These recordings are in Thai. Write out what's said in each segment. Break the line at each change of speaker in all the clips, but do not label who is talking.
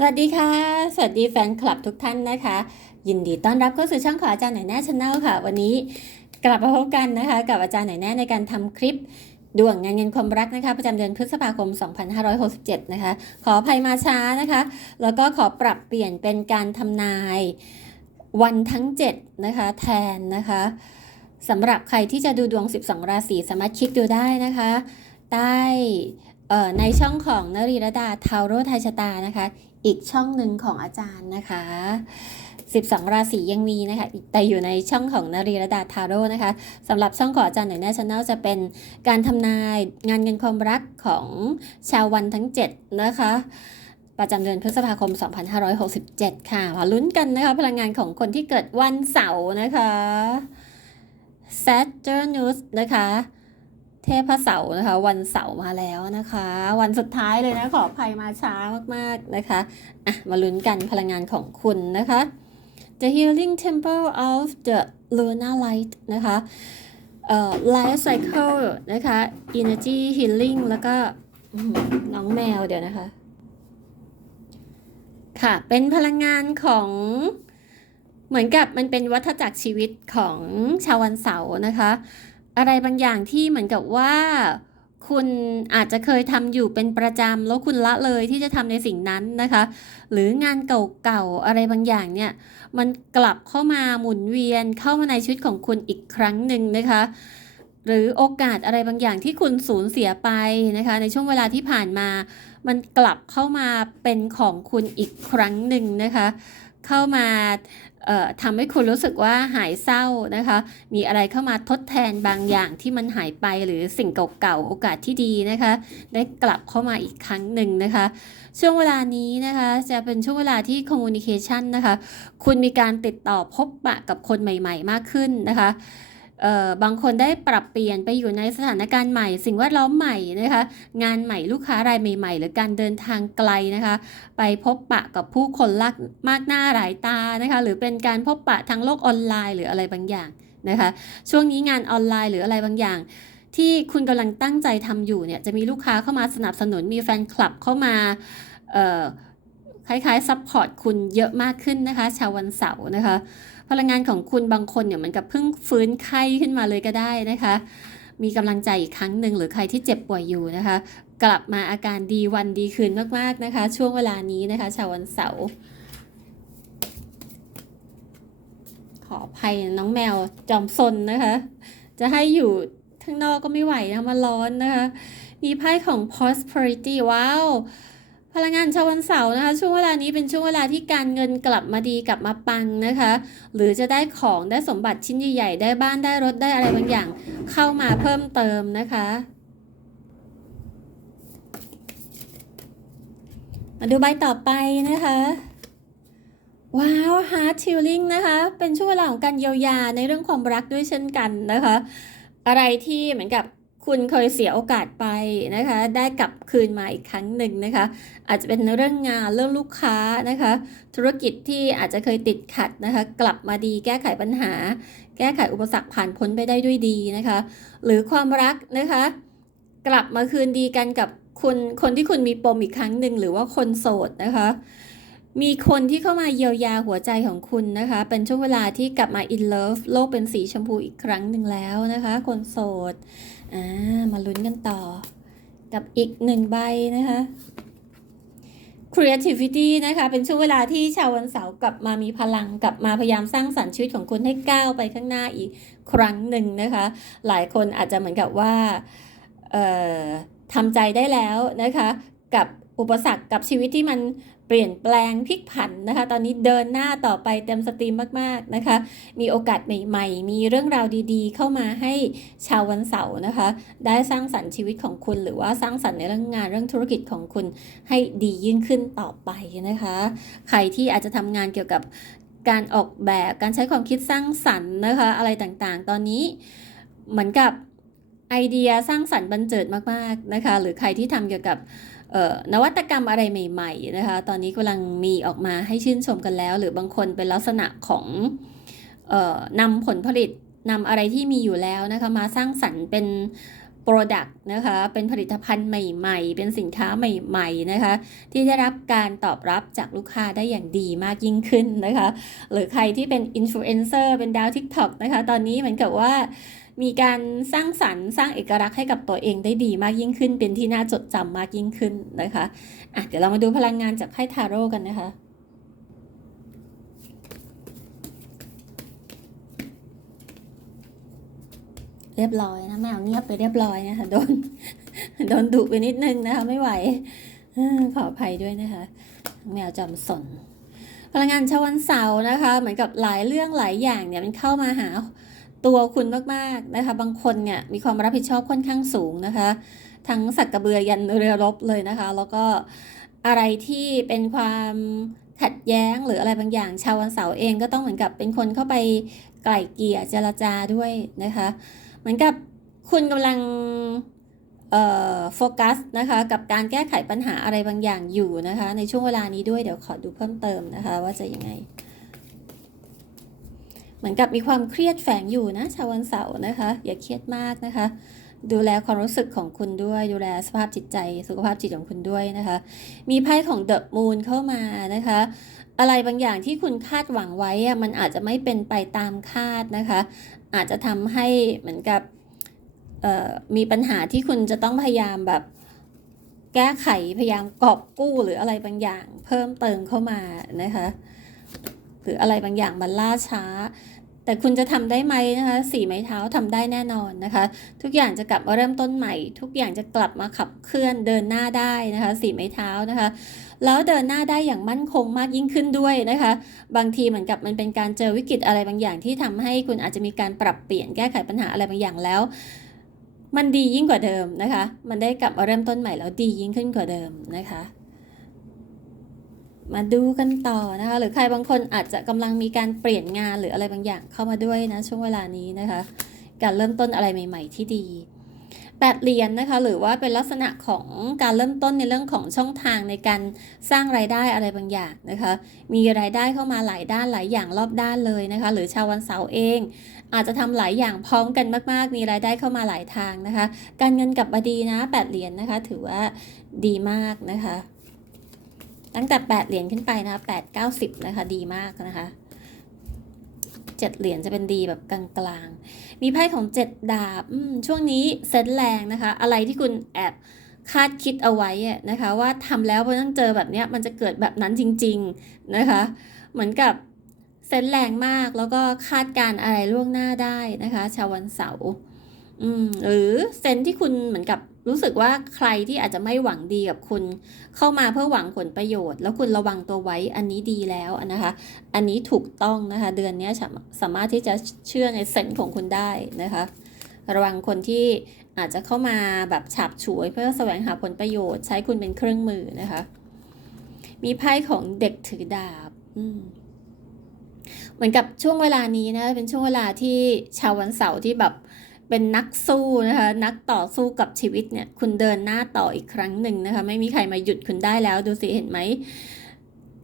สวัสดีค่ะ สวัสดีแฟนคลับทุกท่านนะคะ ยินดีต้อนรับเข้าสู่ช่องของอาจารย์หน่อยแน่ชาแนลค่ะ วันนี้กลับมาพบกันนะคะ กับอาจารย์หน่อยแน่ในการทำคลิปดวงงานเงินความรักนะคะประจำเดือนพฤษภาคม 2567 นะคะ ขออภัยมาช้านะคะ แล้วก็ขอปรับเปลี่ยนเป็นการทำนายวันทั้ง 7 นะคะ แทนนะคะสำหรับใครที่จะดูดวง 12 ราศีสามารถคลิกดูได้นะคะ ใต้ในช่องของนรีรดาทาวโรไทยชะตานะคะ อีกช่องหนึ่งของอาจารย์นะคะ 12 ราศียังมีนะคะ แต่อยู่ในช่องของนรีรดาทาโร่นะคะสำหรับช่องของอาจารย์หน่อยแน่ชาแนลจะเป็นการทำนายงานเงินความรักของชาววันทั้ง 7 นะคะประจำเดือนพฤษภาคม 2567 ค่ะ มาลุ้นกันนะคะ พลังงานของคนที่เกิดวันเสาร์นะคะ Saturnus นะคะ ทพเสาร์นะคะ วันเสาร์มาแล้วนะคะ วันสุดท้ายเลยนะขออภัยมาช้ามากๆนะคะอะมาลุ้นกันพลังงานของคุณนะคะ The Healing Temple of the Lunar Light นะคะเอ่อ Life Cycle นะคะ Energy Healing แล้วก็น้องแมวเดี๋ยวนะคะ ค่ะ เป็นพลังงานของเหมือนกับมันเป็นวัฏจักรชีวิตของชาววันเสาร์นะคะ อะไรบางอย่างที่เหมือนกับว่า คุณอาจจะเคยทำอยู่เป็นประจำแล้วคุณละเลยที่จะทำในสิ่งนั้นนะคะ หรืองานเก่าๆอะไรบางอย่างเนี่ย มันกลับเข้ามาหมุนเวียนเข้ามาในชีวิตของคุณอีกครั้งหนึ่งนะคะหรือโอกาสอะไรบางอย่างที่คุณสูญเสียไปนะคะ ในช่วงเวลาที่ผ่านมา มันกลับเข้ามาเป็นของคุณอีกครั้งหนึ่งนะคะ เข้ามา ทำให้คุณรู้สึกว่าหายเศร้านะคะ มีอะไรเข้ามาทดแทนบางอย่างที่มันหายไปหรือสิ่งเก่าๆโอกาสที่ดีนะคะ ได้กลับเข้ามาอีกครั้งหนึ่งนะคะ ช่วงเวลานี้นะคะจะเป็นช่วงเวลาที่คอมมูนิเคชันนะคะ คุณมีการติดต่อพบปะกับคนใหม่ ๆ มากขึ้นนะคะ บางคนได้ปรับเปลี่ยนไปอยู่ในสถานการณ์ใหม่ สิ่งแวดล้อมใหม่นะคะ งานใหม่ลูกค้ารายใหม่ ๆ หรือการเดินทางไกลนะคะ ไปพบปะกับผู้คนลักมากหน้าหลายตานะคะ หรือเป็นการพบปะทางโลกออนไลน์หรืออะไรบางอย่างนะคะ ช่วงนี้งานออนไลน์หรืออะไรบางอย่าง ที่คุณกำลังตั้งใจทำอยู่เนี่ยจะมีลูกค้าเข้ามาสนับสนุนมีแฟนคลับเข้ามาเอ่อ คล้ายๆซัพพอร์ตคุณเยอะมากขึ้นนะคะ ชาววันเสาร์นะคะ พลังงานของคุณบางคนเนี่ยเหมือนกับเพิ่งฟื้นไข้ขึ้นมาเลยก็ได้นะคะ มีกำลังใจอีกครั้งหนึ่งหรือใครที่เจ็บป่วยอยู่นะคะ กลับมาอาการดีวันดีคืนมากๆนะคะ ช่วงเวลานี้นะคะ ชาววันเสาร์ขออภัยน้องแมวจอมซนนะคะ จะให้อยู่ข้างนอกก็ไม่ไหวนะมันร้อนนะคะ มีไพ่ของ prosperity ว้าว ลังงานชาววันเสาร์นะคะ ช่วงเวลานี้เป็นช่วงเวลาที่การเงินกลับมาดีกลับมาปังนะคะ หรือจะได้ของได้สมบัติชิ้นใหญ่ๆ ได้บ้านได้รถได้อะไรบางอย่าง เข้ามาเพิ่มเติมนะคะ มาดูใบต่อไปนะคะว้าว heart healing นะคะ เป็นช่วงเวลาของการเยียวยาในเรื่องความรักด้วยเช่นกันนะคะ อะไรที่เหมือนกับ คุณเคยเสียโอกาสไปนะคะ ได้กลับคืนมาอีกครั้งหนึ่งนะคะ อาจจะเป็นเรื่องงานเรื่องลูกค้านะคะ ธุรกิจที่อาจจะเคยติดขัดนะคะ กลับมาดีแก้ไขปัญหา แก้ไขอุปสรรคผ่านพ้นไปได้ด้วยดีนะคะ หรือความรักนะคะ กลับมาคืนดีกันกับคุณคนที่คุณมีปมอีกครั้งหนึ่งหรือว่าคนโสดนะคะ มีคนที่เข้ามาเยียวยาหัวใจของคุณนะคะ เป็นช่วงเวลาที่กลับมา in love โลกเป็นสีชมพูอีกครั้งหนึ่งแล้วนะคะ คนโสด อ่ามาลุ้นกันต่อ กับอีกหนึ่งใบนะคะ creativity นะคะ เป็นช่วงเวลาที่ชาววันเสาร์กลับมามีพลังกลับมาพยายามสร้างสรรค์ชีวิตของคุณให้ก้าวไปข้างหน้าอีกครั้งหนึ่งนะคะ หลายคนอาจจะเหมือนกับว่าทำใจได้แล้วนะคะ กับอุปสรรคกับชีวิตที่มันเปลี่ยนแปลงพลิกผันนะคะ ตอนนี้เดินหน้าต่อไปเต็มสตรีมมากๆนะคะ มีโอกาสใหม่ ๆ มีเรื่องราวดีๆ เข้ามาให้ชาววันเสาร์นะคะ ได้สร้างสรรค์ชีวิตของคุณ หรือว่าสร้างสรรค์ในเรื่องงานเรื่องธุรกิจของคุณให้ดียิ่งขึ้นต่อไปนะคะ ใครที่อาจจะทำงานเกี่ยวกับการออกแบบการใช้ความคิดสร้างสรรค์นะคะ อะไรต่างๆ ตอนนี้เหมือนกับไอเดียสร้างสรรค์บันเจิดมากๆนะคะ หรือใครที่ทำเกี่ยวกับ นวัตกรรมอะไรใหม่ๆนะคะ ตอนนี้กำลังมีออกมาให้ชื่นชมกันแล้ว หรือบางคนเป็นลักษณะของออนำผลผลิตนำอะไรที่มีอยู่แล้วนะคะมาสร้างสรรค์เป็นโป Product นะคะเป็นผลิตภัณฑ์ใหม่ๆ เป็นสินค้าใหม่ๆนะคะที่ได้รับการตอบรับจากลูกค้าได้อย่างดีมากยิ่งขึ้นนะคะหรือใครที่เป็นอินฟลูเอนเซอร์เป็นดาว TikTok นะคะตอนนี้เหมือนกับว่า มีการสร้างสรรค์สร้างเอกลักษณ์ให้กับตัวเองได้ดีมากยิ่งขึ้น เป็นที่น่าจดจำมากยิ่งขึ้นนะคะอะเดี๋ยวเรามาดูพลังงานจากไพ่ทาโร่กันนะคะเรียบร้อยนะแมวเงียบไปเรียบร้อยนะคะโดนโดนดุไปนิดนึงนะคะไม่ไหวขออภัยด้วยนะคะ แมวจอมสน พลังงานชาววันเสาร์นะคะ เหมือนกับหลายเรื่องหลายอย่างเนี่ยมันเข้ามาหา ตัวคุณมากๆนะคะ บางคนเนี่ยมีความรับผิดชอบค่อนข้างสูงนะคะ ทั้งสักกระเบือยันเรือรบเลยนะคะ แล้วก็อะไรที่เป็นความขัดแย้งหรืออะไรบางอย่าง ชาววันเสาร์เองก็ต้องเหมือนกับเป็นคนเข้าไปไกล่เกลี่ยเจรจาด้วยนะคะ เหมือนกับคุณกำลังเอ่อโฟกัสนะคะกับการแก้ไขปัญหาอะไรบางอย่างอยู่นะคะ ในช่วงเวลานี้ด้วยเดี๋ยวขอดูเพิ่มเติมนะคะ ว่าจะยังไง เหมือนกับมีความเครียดแฝงอยู่นะชาววันเสาร์นะคะ อย่าเครียดมากนะคะ ดูแลความรู้สึกของคุณด้วย ดูแลสภาพจิตใจ สุขภาพจิตของคุณด้วยนะคะ มีไพ่ของเดอะมูนเข้ามานะคะ อะไรบางอย่างที่คุณคาดหวังไว้อะมันอาจจะไม่เป็นไปตามคาดนะคะ อาจจะทำให้เหมือนกับมีปัญหาที่คุณจะต้องพยายามแบบแก้ไขพยายามกอบกู้หรืออะไรบางอย่าง เพิ่มเติมเข้ามานะคะ รืออะไรบางอย่างมันล่าช้า แต่คุณจะทำได้ไหมนะคะสี่ไม้เท้าทำได้แน่นอนนะคะ ทุกอย่างจะกลับมาเริ่มต้นใหม่ ทุกอย่างจะกลับมาขับเคลื่อนเดินหน้าได้นะคะสี่ไม้เท้านะคะ แล้วเดินหน้าได้อย่างมั่นคงมากยิ่งขึ้นด้วยนะคะ บางทีเหมือนกับมันเป็นการเจอวิกฤตอะไรบางอย่างที่ทำให้คุณอาจจะมีการปรับเปลี่ยนแก้ไขปัญหาอะไรบางอย่างแล้วมันดียิ่งกว่าเดิมนะคะ มันได้กลับมาเริ่มต้นใหม่แล้วดียิ่งขึ้นกว่าเดิมนะคะ มาดูกันต่อนะคะ หรือใครบางคนอาจจะกำลังมีการเปลี่ยนงานหรืออะไรบางอย่างเข้ามาด้วยนะช่วงเวลานี้นะคะ การเริ่มต้นอะไรใหม่ ๆ ที่ดีแปดเหรียญนะคะ หรือว่าเป็นลักษณะของการเริ่มต้นในเรื่องของช่องทางในการสร้างรายได้อะไรบางอย่างนะคะ มีรายได้เข้ามาหลายด้านหลายอย่างรอบด้านเลยนะคะ หรือชาววันเสาร์เอง อาจจะทำหลายอย่างพร้อมกันมาก ๆ มีรายได้เข้ามาหลายทางนะคะ การเงินกลับมาดีนะแปดเหรียญนะคะ ถือว่าดีมากนะคะ ตั้งแต่แปดเหรียญขึ้นไปนะคะแปดเก้าสิบนะคะดีมากนะคะเจ็ดเหรียญจะเป็นดีแบบกลางๆ มีไพ่ของเจ็ดดาบช่วงนี้เซนแรงนะคะ อะไรที่คุณแอบคาดคิดเอาไว้นะคะว่าทำแล้วพอต้องเจอแบบเนี้ยมันจะเกิดแบบนั้นจริง ๆนะคะ เหมือนกับเซนแรงมากแล้วก็คาดการอะไรล่วงหน้าได้นะคะ ชาววันเสาร์หรือเซนที่คุณเหมือนกับ รู้สึกว่าใครที่อาจจะไม่หวังดีกับคุณ เข้ามาเพื่อหวังผลประโยชน์ แล้วคุณระวังตัวไว้อันนี้ดีแล้วนะคะ อันนี้ถูกต้องนะคะ เดือนนี้สามารถที่จะเชื่อในเซนของคุณได้นะคะ ระวังคนที่อาจจะเข้ามาแบบฉับฉวย เพื่อแสวงหาผลประโยชน์ ใช้คุณเป็นเครื่องมือนะคะ มีไพ่ของเด็กถือดาบเหมือนกับช่วงเวลานี้นะเป็นช่วงเวลาที่ชาววันเสาร์ที่แบบ เป็นนักสู้นะคะนักต่อสู้กับชีวิตเนี่ยคุณเดินหน้าต่ออีกครั้งหนึ่งนะคะไม่มีใครมาหยุดคุณได้แล้วดูสิเห็นไหม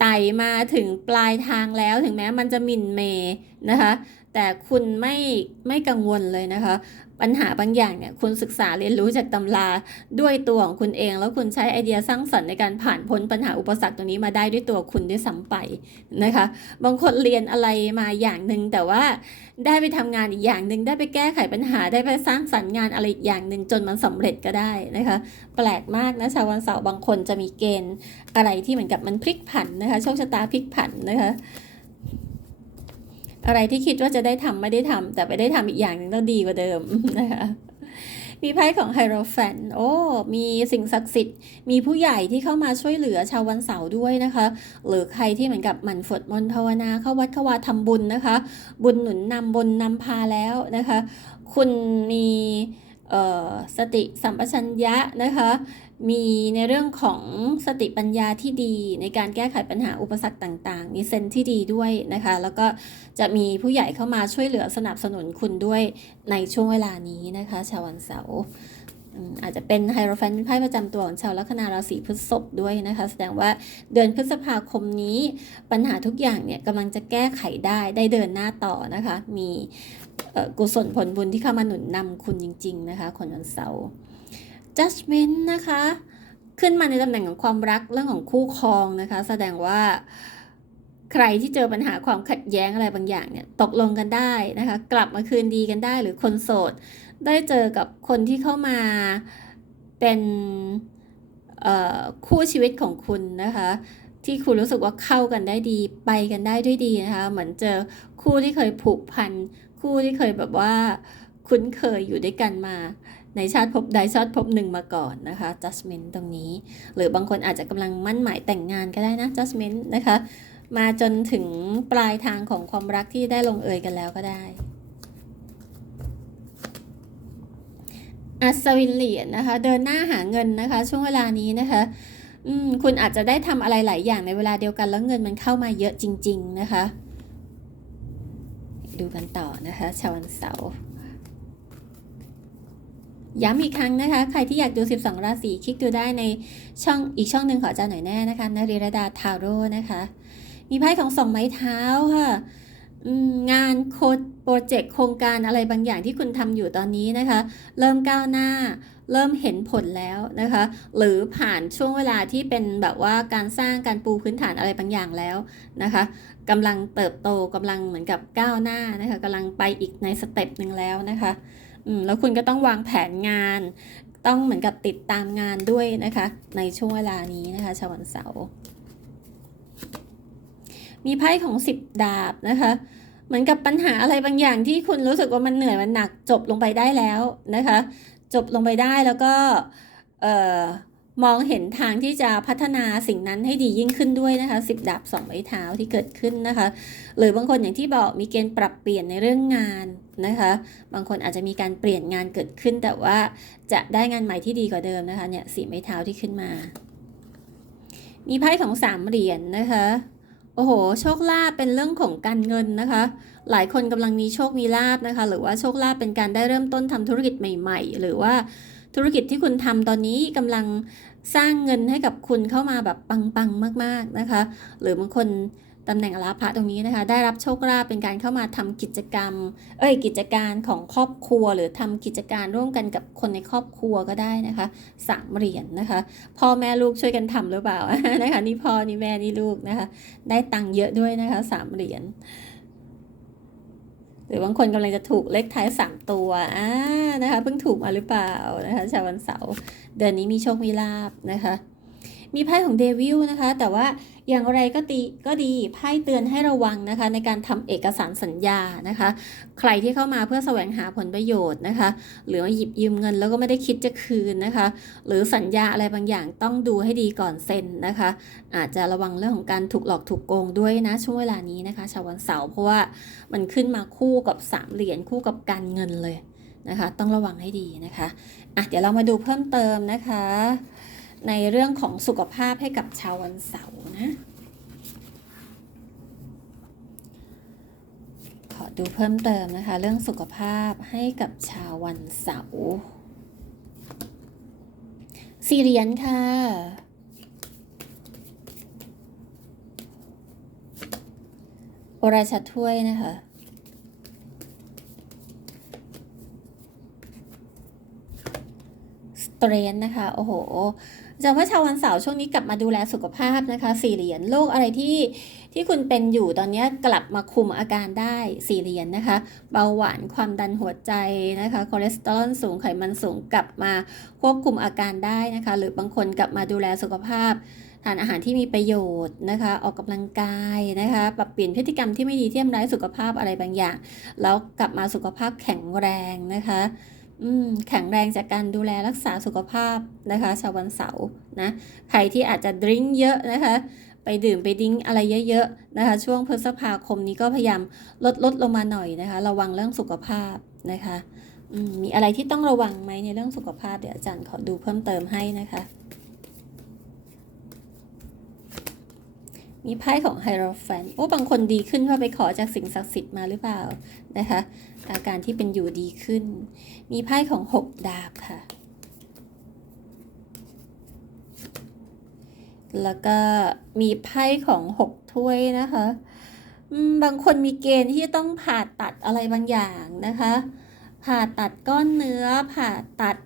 ไต่มาถึงปลายทางแล้วถึงแม้มันจะมินเม นะคะแต่คุณไม่ไม่กังวลเลยนะคะ ปัญหาบางอย่างเนี่ยคุณศึกษาเรียนรู้จากตำราด้วยตัวของคุณเอง แล้วคุณใช้ไอเดียสร้างสรรค์ในการผ่านพ้นปัญหาอุปสรรคตรงนี้มาได้ด้วยตัวคุณด้วยซ้ำไปนะคะ บางคนเรียนอะไรมาอย่างหนึ่งแต่ว่าได้ไปทำงานอีกอย่างหนึ่งได้ไปแก้ไขปัญหาได้ไปสร้างสรรค์งานอะไรอีกอย่างหนึ่งจนมันสำเร็จก็ได้นะคะ แปลกมากนะชาววันเสาร์บางคนจะมีเกณฑ์อะไรที่เหมือนกับมันพลิกผันนะคะโชคชะตาพลิกผันนะคะ อะไรที่คิดว่าจะได้ทำไม่ได้ทำแต่ไปได้ทำอีกอย่างหนึ่งต้องดีกว่าเดิมนะคะมีไพ่ของไฮโรแฟน โอ้ มีสิ่งศักดิ์สิทธิ์ มีผู้ใหญ่ที่เข้ามาช่วยเหลือชาววันเสาร์ด้วยนะคะ หรือใครที่เหมือนกับหมั่นฝดมนภาวนาเข้าวัดเข้าวาทำบุญนะคะ บุญหนุนนำบุญนำพาแล้วนะคะ คุณมีสติสัมปชัญญะนะคะ มีในเรื่องของสติปัญญาที่ดีในการแก้ไขปัญหาอุปสรรคต่างๆ มีเซนที่ดีด้วยนะคะ แล้วก็จะมีผู้ใหญ่เข้ามาช่วยเหลือสนับสนุนคุณด้วยในช่วงเวลานี้นะคะ ชาววันเสาร์อาจจะเป็นไฮโรแฟนเป็นไพ่ประจำตัวของชาวลัคนาราศีพฤษภด้วยนะคะ แสดงว่าเดือนพฤษภาคมนี้ปัญหาทุกอย่างเนี่ยกำลังจะแก้ไขได้ได้เดินหน้าต่อนะคะ มีกุศลผลบุญที่เข้ามาหนุนนำคุณจริง ๆ นะคะคนวันเสาร์ judgment นะคะ ขึ้นมาในตำแหน่งของความรักเรื่องของคู่ครองนะคะ แสดงว่าใครที่เจอปัญหาความขัดแย้งอะไรบางอย่างเนี่ยตกลงกันได้นะคะ กลับมาคืนดีกันได้หรือคนโสด ได้เจอกับคนที่เข้ามาเป็นคู่ชีวิตของคุณนะคะ ที่คุณรู้สึกว่าเข้ากันได้ดีไปกันได้ด้วยดีนะคะ เหมือนเจอคู่ที่เคยผูกพัน คู่ที่เคยแบบว่าคุ้นเคยอยู่ด้วยกันมา ในชาติภพใดชาติภพหนึ่งมาก่อนนะคะ judgment ตรงนี้ หรือบางคนอาจจะกำลังมั่นหมายแต่งงานก็ได้นะ judgment นะคะ มาจนถึงปลายทางของความรักที่ได้ลงเอยกันแล้วก็ได้อัศวินเหรียญนะคะ เดินหน้าหาเงินนะคะ ช่วงเวลานี้นะคะอืมคุณอาจจะได้ทำอะไรหลายอย่างในเวลาเดียวกันแล้วเงินมันเข้ามาเยอะจริง ๆ นะคะ ดูกันต่อนะคะ ชาววันเสาร์ ย้ำอีกครั้งนะคะ ใครที่อยากดู 12 ราศีคลิกดูได้ในช่องอีกช่องหนึ่งขออาจารย์หน่อยแน่นะคะนริรดาทาโร่นะคะ มีไพ่ของสองไม้เท้าค่ะงานโคดโปรเจกต์โครงการอะไรบางอย่างที่คุณทำอยู่ตอนนี้นะคะ เริ่มก้าวหน้า เริ่มเห็นผลแล้วนะคะ หรือผ่านช่วงเวลาที่เป็นแบบว่าการสร้างการปูพื้นฐานอะไรบางอย่างแล้วนะคะกำลังเติบโตกำลังเหมือนกับก้าวหน้านะคะกำลังไปอีกในสเต็ปหนึ่งแล้วนะคะ แล้วคุณก็ต้องวางแผนงาน ต้องเหมือนกับติดตามงานด้วยนะคะ ในช่วงเวลานี้นะคะ ชาววันเสาร์มีไพ่ของสิบดาบนะคะ เหมือนกับปัญหาอะไรบางอย่างที่คุณรู้สึกว่ามันเหนื่อยมันหนักจบลงไปได้แล้วนะคะ จบลงไปได้แล้วก็เอ่อมองเห็นทางที่จะพัฒนาสิ่งนั้นให้ดียิ่งขึ้นด้วยนะคะสิบดาบสองไม้เท้าที่เกิดขึ้นนะคะ หรือบางคนอย่างที่บอกมีเกณฑ์ปรับเปลี่ยนในเรื่องงาน นะคะ บางคนอาจจะมีการเปลี่ยนงานเกิดขึ้น แต่ว่าจะได้งานใหม่ที่ดีกว่าเดิมนะคะเนี่ยสีไม้เท้าที่ขึ้นมา มีไพ่ของสามเหรียญนะคะ โอ้โห โชคลาภเป็นเรื่องของการเงินนะคะ หลายคนกำลังมีโชคมีลาภนะคะ หรือว่าโชคลาภเป็นการได้เริ่มต้นทำธุรกิจใหม่ ๆ หรือว่าธุรกิจที่คุณทำตอนนี้กำลังสร้างเงินให้กับคุณเข้ามาแบบปังๆมาก ๆนะคะ หรือบางคน ตำแหน่งลาภะตรงนี้นะคะ ได้รับโชคลาภเป็นการเข้ามาทำกิจกรรม เอ้ยกิจการของครอบครัว หรือทำกิจการร่วมกันกับคนในครอบครัวก็ได้นะคะสามเหรียญนะคะ พ่อแม่ลูกช่วยกันทำหรือเปล่านะคะนี่พ่อนี่แม่นี่ลูกนะคะ ได้ตังค์เยอะด้วยนะคะสามเหรียญหรือบางคนกำลังจะถูกเลขท้ายสามตัวอ่านะคะเพิ่งถูกมาหรือเปล่านะคะชาววันเสาร์เดือนนี้มีโชคมีลาบนะคะ มีไพ่ของเดวิลนะคะ แต่ว่าอย่างไรก็ตีก็ดีไพ่เตือนให้ระวังนะคะ ในการทำเอกสารสัญญานะคะ ใครที่เข้ามาเพื่อแสวงหาผลประโยชน์นะคะ หรือว่าหยิบยืมเงินแล้วก็ไม่ได้คิดจะคืนนะคะ หรือสัญญาอะไรบางอย่างต้องดูให้ดีก่อนเซ็นนะคะ อาจจะระวังเรื่องของการถูกหลอกถูกโกงด้วยนะช่วงเวลานี้นะคะชาววันเสาร์เพราะว่ามันขึ้นมาคู่กับสามเหรียญคู่กับการเงินเลยนะคะ ต้องระวังให้ดีนะคะอะเดี๋ยวเรามาดูเพิ่มเติมนะคะ ในเรื่องของสุขภาพให้กับชาววันเสาร์นะ ขอดูเพิ่มเติมนะคะ เรื่องสุขภาพให้กับชาววันเสาร์สี่เหรียญค่ะโอราชาถ้วยนะคะ เรนนะคะโอ้โหจะว่าชาววันเสาร์ช่วงนี้กลับมาดูแลสุขภาพนะคะสี่เหรียญโรคอะไรที่ที่คุณเป็นอยู่ตอนนี้กลับมาคุมอาการได้สี่เหรียญนะคะ เบาหวานความดันหัวใจนะคะคอเลสเตอรอลสูงไขมันสูงกลับมาควบคุมอาการได้นะคะ หรือบางคนกลับมาดูแลสุขภาพทานอาหารที่มีประโยชน์นะคะ ออกกำลังกายนะคะ ปรับเปลี่ยนพฤติกรรมที่ไม่ดีที่ทำร้ายสุขภาพอะไรบางอย่าง แล้วกลับมาสุขภาพแข็งแรงนะคะ แข็งแรงจากการดูแลรักษาสุขภาพนะคะ ชาววันเสาร์นะ ใครที่อาจจะดื่มเยอะนะคะ ไปดื่มไปดิ้งอะไรเยอะๆนะคะ ช่วงพฤษภาคมนี้ก็พยายามลดลดลงมาหน่อยนะคะ ระวังเรื่องสุขภาพนะคะมมีอะไรที่ต้องระวังไหมในเรื่องสุขภาพเดี๋ยวอาจารย์ขอดูเพิ่มเติมให้นะคะ มีไพ่ของไฮโรแฟนโอ้บางคนดีขึ้นเพราะไปขอจากสิ่งศักดิ์สิทธิ์มาหรือเปล่านะคะ อาการที่เป็นอยู่ดีขึ้น มีไพ่ของหกดาบค่ะ แล้วก็มีไพ่ของหกถ้วยนะคะบางคนมีเกณฑ์ที่ต้องผ่าตัดอะไรบางอย่างนะคะ ผ่าตัดก้อนเนื้อ ผ่าตัด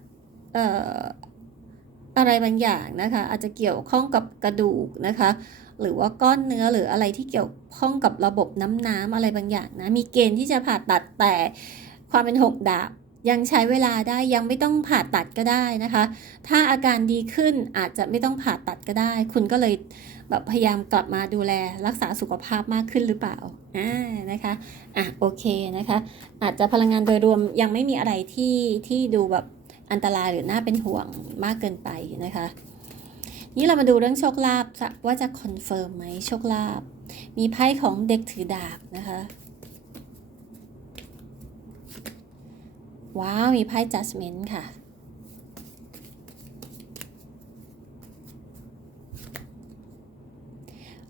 เอ่ออะไรบางอย่างนะคะ อาจจะเกี่ยวข้องกับกระดูกนะคะ หรือว่าก้อนเนื้อหรืออะไรที่เกี่ยวข้องกับระบบน้ำน้ำอะไรบางอย่างนะมีเกณฑ์ที่จะผ่าตัดแต่ความเป็นหกดาบยังใช้เวลาได้ยังไม่ต้องผ่าตัดก็ได้นะคะ ถ้าอาการดีขึ้นอาจจะไม่ต้องผ่าตัดก็ได้ คุณก็เลยแบบพยายามกลับมาดูแลรักษาสุขภาพมากขึ้นหรือเปล่าอ่านะคะอะโอเคนะคะ อาจจะพลังงานโดยรวมยังไม่มีอะไรที่ที่ดูแบบอันตรายหรือน่าเป็นห่วงมากเกินไปนะคะ นี่เรามาดูเรื่องโชคลาภว่าจะคอนเฟิร์มไหมโชคลาภมีไพ่ของเด็กถือดาบนะคะ ว้าว มีไพ่ judgment ค่ะ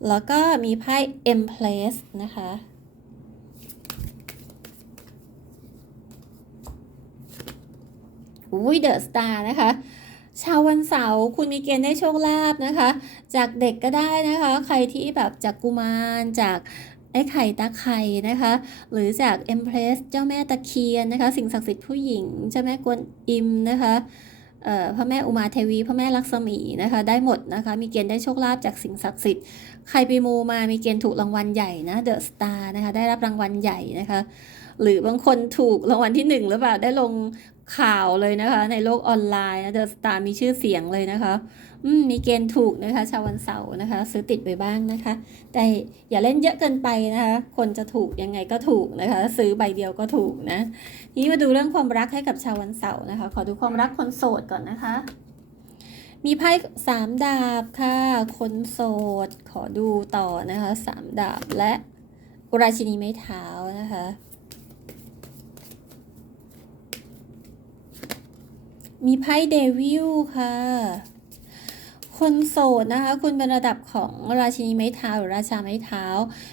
แล้วก็มีไพ่ empress นะคะอุ้ยเดอะสตาร์นะคะ ชาววันเสาร์คุณมีเกณฑ์ได้โชคลาภนะคะ จากเด็กก็ได้นะคะ ใครที่แบบจากกุมารจากไอ้ไข่ตาไข่นะคะ หรือจากเอ็มเพรสเจ้าแม่ตะเคียนนะคะ สิ่งศักดิ์สิทธิ์ผู้หญิงเจ้าแม่กวนอิมนะคะเอ่อพระแม่อุมาเทวีพระแม่ลักษมีนะคะ ได้หมดนะคะ มีเกณฑ์ได้โชคลาภจากสิ่งศักดิ์สิทธิ์ใครไปมูมามีเกณฑ์ถูกรางวัลใหญ่นะเดอะสตาร์นะคะ ได้รับรางวัลใหญ่นะคะ หรือบางคนถูกรางวัลที่หนึ่งหรือเปล่าได้ลง ข่าวเลยนะคะ ในโลกออนไลน์นะเดอะสตาร์มีชื่อเสียงเลยนะคะอืมมีเกณฑ์ถูกนะคะ ชาววันเสาร์นะคะ ซื้อติดไปบ้างนะคะ แต่อย่าเล่นเยอะเกินไปนะคะ คนจะถูกยังไงก็ถูกนะคะ ซื้อใบเดียวก็ถูกนะทีนี้มาดูเรื่องความรักให้กับชาววันเสาร์นะคะ ขอดูความรักคนโสดก่อนนะคะ มีไพ่สามดาบค่ะ คนโสด ขอดูต่อนะคะสามดาบและราชินีไม้เท้านะคะ มีไพ่เดวิลค่ะ คนโสดนะคะ คุณเป็นระดับของราชินีไม้เท้าหรือราชาไม้เท้า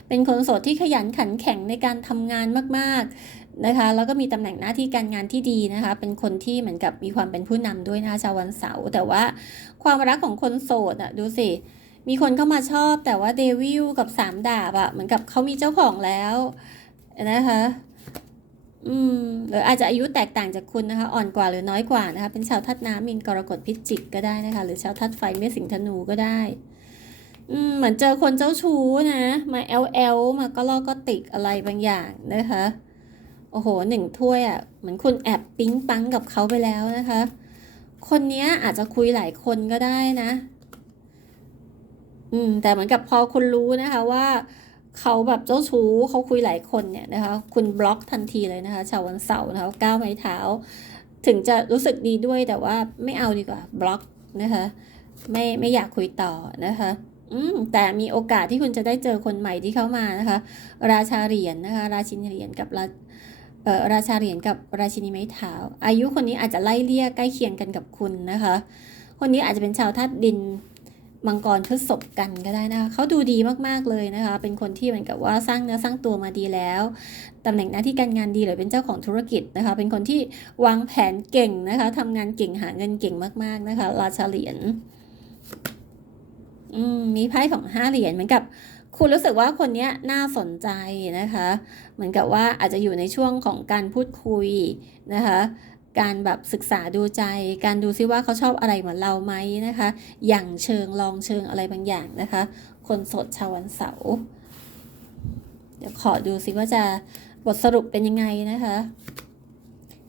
เป็นคนโสดที่ขยันขันแข็งในการทำงานมากๆนะคะ แล้วก็มีตำแหน่งหน้าที่การงานที่ดีนะคะ เป็นคนที่เหมือนกับมีความเป็นผู้นำด้วยนะคะชาววันเสาร์แต่ว่าความรักของคนโสดอะดูสิมีคนเข้ามาชอบแต่ว่าเดวิลกับสามดาบอะเหมือนกับเขามีเจ้าของแล้วนะคะ อืมหรืออาจจะอายุแตกต่างจากคุณนะคะ อ่อนกว่าหรือน้อยกว่านะคะ เป็นชาวทัดน้ำมินกรกฎพิจิกก็ได้นะคะ หรือชาวทัดไฟเมษสิงธนูก็ได้ อืมเหมือนเจอคนเจ้าชู้นะ มาแอลแอลมาก็ลอกก็ติกอะไรบางอย่างนะคะ โอ้โหหนึ่งถ้วยอะ เหมือนคุณแอบปิ๊งปังกับเขาไปแล้วนะคะ คนนี้อาจจะคุยหลายคนก็ได้นะ อืมแต่เหมือนกับพอคุณรู้นะคะว่า เขาแบบเจ้าชู้เขาคุยหลายคนเนี่ยนะคะ คุณบล็อกทันทีเลยนะคะชาววันเสาร์นะคะก้าวไม้เท้า ถึงจะรู้สึกดีด้วยแต่ว่าไม่เอาดีกว่าบล็อกนะคะไม่ไม่อยากคุยต่อนะคะอืมแต่มีโอกาสที่คุณจะได้เจอคนใหม่ที่เข้ามานะคะ ราชาเหรียญนะคะ ราชินีเหรียญกับราเอ่อราชาเหรียญกับราชินีไม้เท้า อายุคนนี้อาจจะไล่เลี่ยใกล้เคียงกันกับคุณนะคะ คนนี้อาจจะเป็นชาวธาตุดิน มังกรพฤษภกันก็ได้นะคะเขาดูดีมากๆเลยนะคะ เป็นคนที่เหมือนกับว่าสร้างเนื้อสร้างตัวมาดีแล้วตำแหน่งหน้าที่การงานดีหรือเป็นเจ้าของธุรกิจนะคะ เป็นคนที่วางแผนเก่งนะคะทำงานเก่งหาเงินเก่งมากๆนะคะ ราชาเหรียญอืมมีไพ่ของห้าเหรียญเหมือนกับคุณรู้สึกว่าคนนี้น่าสนใจนะคะ เหมือนกับว่าอาจจะอยู่ในช่วงของการพูดคุยนะคะ การแบบศึกษาดูใจ การดูซิว่าเขาชอบอะไรเหมือนเราไหมนะคะ อย่างเชิงลองเชิงอะไรบางอย่างนะคะ คนโสดชาววันเสาร์เดี๋ยวขอดูซิว่าจะบทสรุปเป็นยังไงนะคะ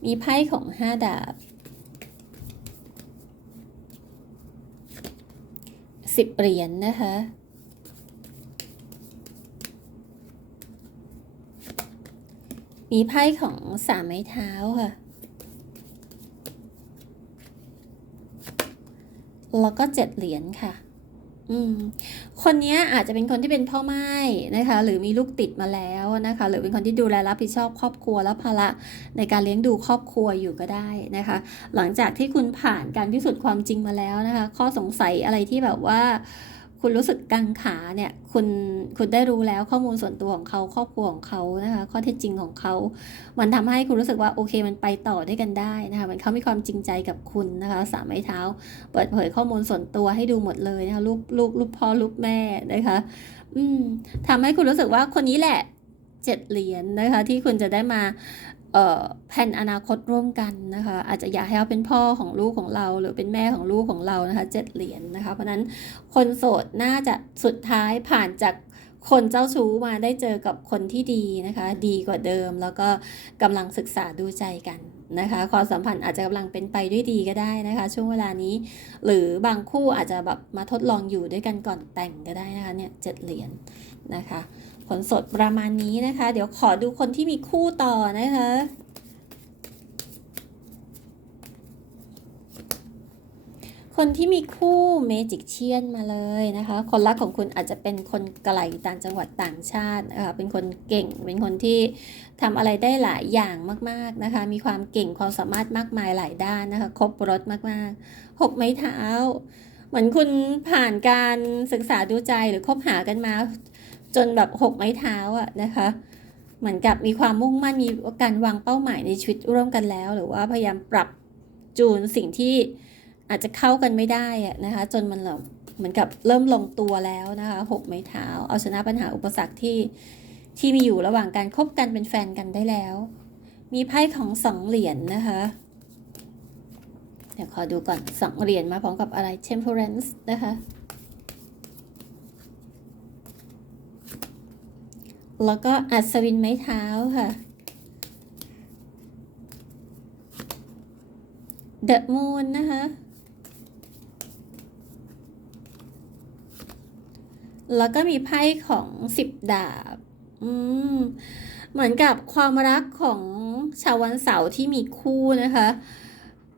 มีไพ่ของห้าดาบสิบเหรียญนนะคะมีไพ่ของสามไม้เท้าค่ะ แล้วก็เจ็ดเหรียญค่ะ อืม คนนี้อาจจะเป็นคนที่เป็นพ่อไม้นะคะ หรือมีลูกติดมาแล้วนะคะ หรือเป็นคนที่ดูแลรับผิดชอบครอบครัวและภาระในการเลี้ยงดูครอบครัวอยู่ก็ได้นะคะ หลังจากที่คุณผ่านการพิสูจน์ความจริงมาแล้วนะคะ ข้อสงสัยอะไรที่แบบว่า คุณรู้สึกกังขาเนี่ยคุณคุณได้รู้แล้วข้อมูลส่วนตัวของเขาครอบครัวของเขานะคะข้อเท็จจริงของเขา มันทำให้คุณรู้สึกว่าโอเคมันไปต่อด้วยกันได้นะคะมันเขามีความจริงใจกับคุณนะคะสามไม้เท้า เปิดเผยข้อมูลส่วนตัวให้ดูหมดเลยนะคะรูปลูกรูปพ่อรูปแม่นะคะอืมทำให้คุณรู้สึกว่าคนนี้แหละเจ็ดเหรียญนะคะที่คุณจะได้มา แผนอนาคตร่วมกันนะคะ อาจจะอยากให้เขาเป็นพ่อของลูกของเรา หรือเป็นแม่ของลูกของเรานะคะเจ็ดเหรียญนะคะ เพราะฉะนั้นคนโสดน่าจะสุดท้ายผ่านจากคนเจ้าชู้มาได้เจอกับคนที่ดีนะคะ ดีกว่าเดิมแล้วก็กำลังศึกษาดูใจกันนะคะความสัมพันธ์อาจจะกำลังเป็นไปด้วยดีก็ได้นะคะ ช่วงเวลานี้ หรือบางคู่อาจจะแบบมาทดลองอยู่ด้วยกันก่อนแต่งก็ได้นะคะเนี่ยเจ็ดเหรียญนะคะ ผลสดประมาณนี้นะคะ เดี๋ยวขอดูคนที่มีคู่ต่อนะคะ คนที่มีคู่เมจิกเชียนมาเลยนะคะ คนรักของคุณอาจจะเป็นคนไกลต่างจังหวัดต่างชาตินะคะเป็นคนเก่ง เป็นคนที่ทำอะไรได้หลายอย่างมากๆนะคะ มีความเก่งความสามารถมากมายหลายด้านนะคะ ครบรถมากๆหกไม้เท้า เหมือนคุณผ่านการศึกษาดูใจหรือคบหากันมา จนแบบหกไม้เท้าอะนะคะ เหมือนกับมีความมุ่งมั่นมีการวางเป้าหมายในชีวิตร่วมกันแล้ว หรือว่าพยายามปรับจูนสิ่งที่อาจจะเข้ากันไม่ได้อะนะคะ จนมันเหมือนกับเริ่มลงตัวแล้วนะคะหกไม้เท้า เอาชนะปัญหาอุปสรรคที่ที่มีอยู่ระหว่างการคบกันเป็นแฟนกันได้แล้ว มีไพ่ของสองเหรียญนนะคะ เดี๋ยวขอดูก่อนสองเหรียญมาพร้อมกับอะไร temperance นะคะ แล้วก็อัศวินไม้เท้าค่ะ The Moon นะคะ แล้วก็มีไพ่ของสิบดาบ อืม เหมือนกับความรักของชาววันเสาร์ที่มีคู่นะคะ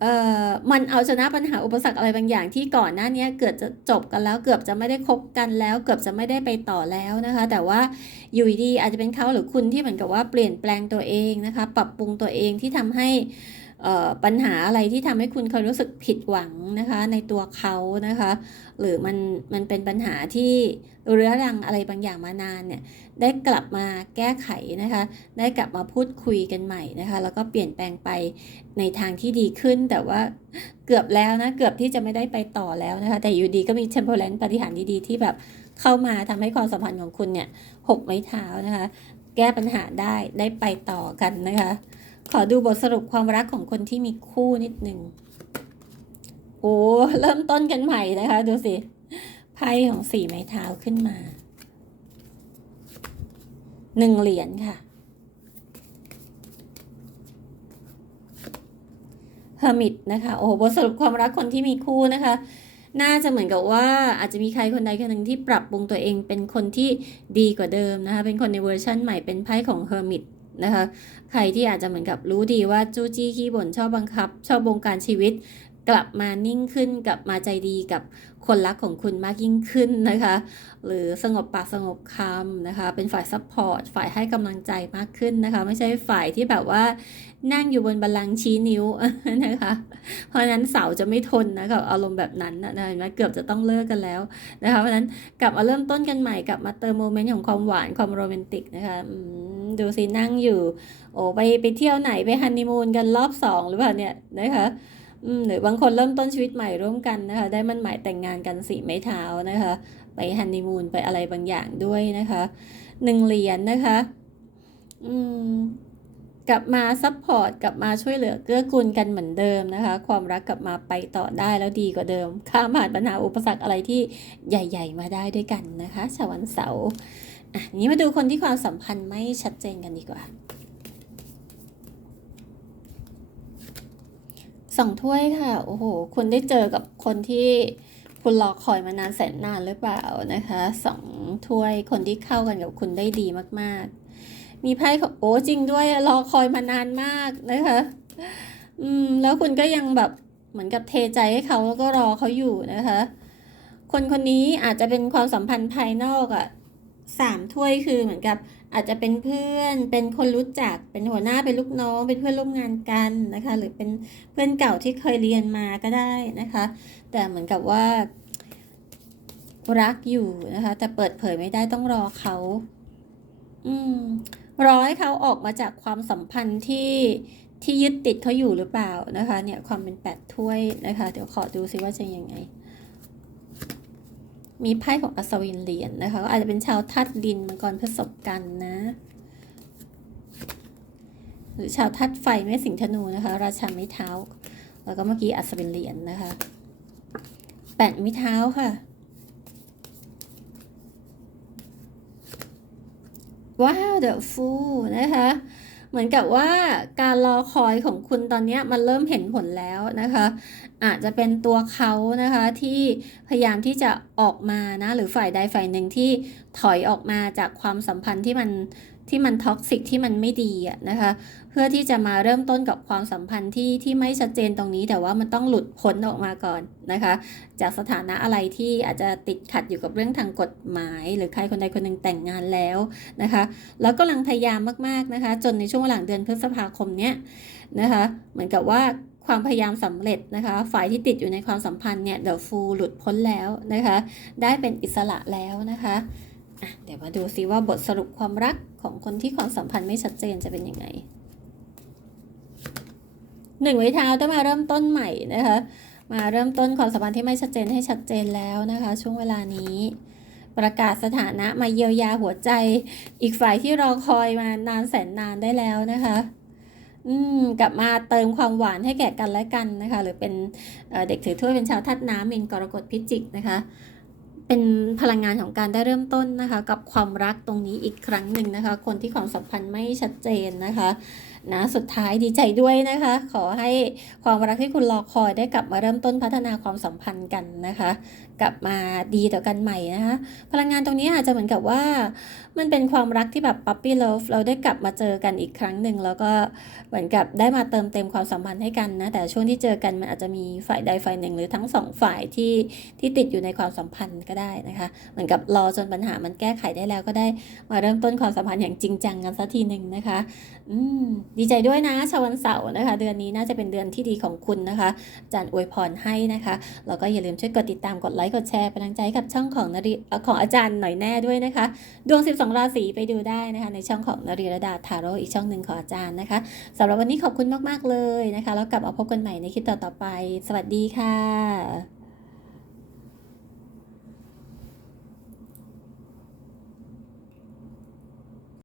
เอ่อมันเอาชนะปัญหาอุปสรรคอะไรบางอย่างที่ก่อนหน้านี้เกือบจะจบกันแล้ว เกือบจะไม่ได้คบกันแล้ว เกือบจะไม่ได้ไปต่อแล้วนะคะ แต่ว่าอยู่ดีอาจจะเป็นเขาหรือคุณที่เหมือนกับว่าเปลี่ยนแปลงตัวเองนะคะ ปรับปรุงตัวเองที่ทำให้ ปัญหาอะไรที่ทำให้คุณเคยรู้สึกผิดหวังนะคะ ในตัวเขานะคะ หรือมันมันเป็นปัญหาที่เรื้อรังอะไรบางอย่างมานานเนี่ยได้กลับมาแก้ไขนะคะ ได้กลับมาพูดคุยกันใหม่นะคะ แล้วก็เปลี่ยนแปลงไปในทางที่ดีขึ้น แต่ว่าเกือบแล้วนะเกือบที่จะไม่ได้ไปต่อแล้วนะคะ แต่อยู่ดีก็มีเทมเพลนปฏิหารดีๆที่แบบเข้ามาทำให้ความสัมพันธ์ของคุณเนี่ยหกไม้เท้านะคะ แก้ปัญหาได้ได้ไปต่อกันนะคะ ขอดูบทสรุปความรักของคนที่มีคู่นิดหนึ่ง โอ้ เริ่มต้นกันใหม่นะคะ ดูสิ ไพ่ของสี่ไม้เท้าขึ้นมา หนึ่งเหรียญค่ะ เฮอร์มิตนะคะ โอ้โห บทสรุปความรักคนที่มีคู่นะคะ น่าจะเหมือนกับว่าอาจจะมีใครคนใดคนหนึ่งที่ปรับปรุงตัวเองเป็นคนที่ดีกว่าเดิมนะคะ เป็นคนในเวอร์ชั่นใหม่เป็นไพ่ของเฮอร์มิต นะคะใครที่อาจจะเหมือนกับรู้ดีว่าจู้จี้ขี้บ่นชอบบังคับ ชอบบงการชีวิต กลับมานิ่งขึ้นกลับมาใจดีกับคนรักของคุณมากยิ่งขึ้นนะคะ หรือสงบปากสงบคำนะคะ เป็นฝ่ายซัพพอร์ตฝ่ายให้กำลังใจมากขึ้นนะคะ ไม่ใช่ฝ่ายที่แบบว่านั่งอยู่บนบัลลังก์ชี้นิ้วนะคะ เพราะนั้นเสาจะไม่ทนนะกับอารมณ์แบบนั้นนะเห็นไหมเกือบจะต้องเลิกกันแล้วนะคะเพราะนั้นกลับมาเริ่มต้นกันใหม่กลับมาเติมโมเมนต์ของความหวานความโรแมนติกนะคะ ดูสินั่งอยู่ โอ้ไปไปเที่ยวไหนไปฮันนีมูนกันรอบสองหรือเปล่าเนี่ยนะคะอืมหรือบางคนเริ่มต้นชีวิตใหม่ร่วมกันนะคะ ได้มันหมายแต่งงานกันสีไม้เท้านะคะ ไปฮันนีมูนไปอะไรบางอย่างด้วยนะคะหนึ่งเหรียญนะคะอืมกลับมาซัพพอร์ตกลับมาช่วยเหลือเกื้อกูลกันเหมือนเดิมนะคะ ความรักกลับมาไปต่อได้แล้วดีกว่าเดิม ข้ามผ่านปัญหาอุปสรรคอะไรที่ใหญ่ ๆ มาได้ด้วยกันนะคะชาววันเสาร์ อะนี้มาดูคนที่ความสัมพันธ์ไม่ชัดเจนกันดีกว่าสองถ้วยค่ะ โอ้โห คุณได้เจอกับคนที่คุณรอคอยมานานแสนนานหรือเปล่านะคะสองถ้วยคนที่เข้ากันกับคุณได้ดีมาก ๆ มีไพ่ของโอ้จริงด้วยรอคอยมานานมากนะคะ อืม แล้วคุณก็ยังแบบเหมือนกับเทใจให้เขาแล้วก็รอเขาอยู่นะคะ คนคนนี้อาจจะเป็นความสัมพันธ์ภายนอกอะ สามถ้วยคือเหมือนกับอาจจะเป็นเพื่อน เป็นคนรู้จัก เป็นหัวหน้า เป็นลูกน้อง เป็นเพื่อนร่วมงานกันนะคะ หรือเป็นเพื่อนเก่าที่เคยเรียนมาก็ได้นะคะ แต่เหมือนกับว่า รักอยู่นะคะ แต่เปิดเผยไม่ได้ต้องรอเขา อืม รอให้เขาออกมาจากความสัมพันธ์ที่ที่ยึดติดเขาอยู่หรือเปล่านะคะ เนี่ยความเป็นแปดถ้วยนะคะ เดี๋ยวขอดูซิว่าจะยังไง มีไพ่ของอัศวินเหรียญนะคะก็อาจจะเป็นชาวธาตุดินมังกรพฤษภกันนะ หรือชาวธาตุไฟแม่สิงธนูนะคะ ราชาไม้เท้า แล้วก็เมื่อกี้อัศวินเหรียญนะคะแปดไม้เท้าค่ะ ว้าวเดอะฟูนะคะเหมือนกับว่าการรอคอยของคุณตอนนี้มันเริ่มเห็นผลแล้วนะคะ อาจจะเป็นตัวเขานะคะที่พยายามที่จะออกมานะหรือฝ่ายใดฝ่ายหนึ่งที่ถอยออกมาจากความสัมพันธ์ที่มันที่มันท็อกซิกที่มันไม่ดีอะนะคะเพื่อที่จะมาเริ่มต้นกับความสัมพันธ์ที่ที่ไม่ชัดเจนตรงนี้ แต่ว่ามันต้องหลุดพ้นออกมาก่อนนะคะ จากสถานะอะไรที่อาจจะติดขัดอยู่กับเรื่องทางกฎหมาย หรือใครคนใดคนหนึ่งแต่งงานแล้วนะคะ แล้วกำลังพยายามมากๆนะคะ จนในช่วงหลังเดือนพฤษภาคมเนี้ยนะคะ เหมือนกับว่า ความพยายามสำเร็จนะคะ ฝ่ายที่ติดอยู่ในความสัมพันธ์เนี่ยเดอะฟูหลุดพ้นแล้วนะคะ ได้เป็นอิสระแล้วนะคะะเดี๋ยวมาดูซิว่าบทสรุปความรักของคนที่ความสัมพันธ์ไม่ชัดเจนจะเป็นยังไงหนึ่งไว้เท้าต้องมาเริ่มต้นใหม่นะคะ มาเริ่มต้นความสัมพันธ์ที่ไม่ชัดเจนให้ชัดเจนแล้วนะคะ ช่วงเวลานี้ประกาศสถานะมาเยียวยาหัวใจ อีกฝ่ายที่รอคอยมานานแสนนานได้แล้วนะคะ อืมกลับมาเติมความหวานให้แก่กันและกันนะคะ หรือเป็นเด็กถือถ้วยเป็นชาวธาตุน้ำมีนกรกฎพิจิกนะคะ เป็นพลังงานของการได้เริ่มต้นนะคะ กับความรักตรงนี้อีกครั้งหนึ่งนะคะ คนที่ความสัมพันธ์ไม่ชัดเจนนะคะ นะสุดท้ายดีใจด้วยนะคะ ขอให้ความรักที่คุณรอคอยได้กลับมาเริ่มต้นพัฒนาความสัมพันธ์กันนะคะ กลับมาดีต่อกันใหม่นะคะ พลังงานตรงนี้อาจจะเหมือนกับว่า มันเป็นความรักที่แบบ puppy love เราได้กลับมาเจอกันอีกครั้งหนึ่งแล้วก็เหมือนกับได้มาเติมเต็มความสัมพันธ์ให้กันนะ แต่ช่วงที่เจอกันมันอาจจะมีฝ่ายใดฝ่ายหนึ่ง หรือทั้งสองฝ่ายที่ที่ติดอยู่ในความสัมพันธ์ก็ได้นะคะ เหมือนกับรอจนปัญหามันแก้ไขได้แล้วก็ได้มาเริ่มต้นความสัมพันธ์อย่างจริงจังกันสักทีหนึ่งนะคะ อืมดีใจด้วยนะชาววันเสาร์นะคะ เดือนนี้น่าจะเป็นเดือนที่ดีของคุณนะคะอาจารย์อวยพรให้นะคะแล้วก็อย่าลืมช่วยกดติดตามกดไลค์กดแชร์เป็นกำลังใจกับช่องของนริของอาจารย์หน่อยแน่ด้วยนะคะ ดวง 12 ราศีไปดูได้นะคะ ในช่องของนรีรดาทาโร่อีกช่องหนึ่งของอาจารย์นะคะสำหรับวันนี้ขอบคุณมากๆเลยนะคะ แล้วกลับมาพบกันใหม่ในคลิปต่อๆไป สวัสดีค่ะ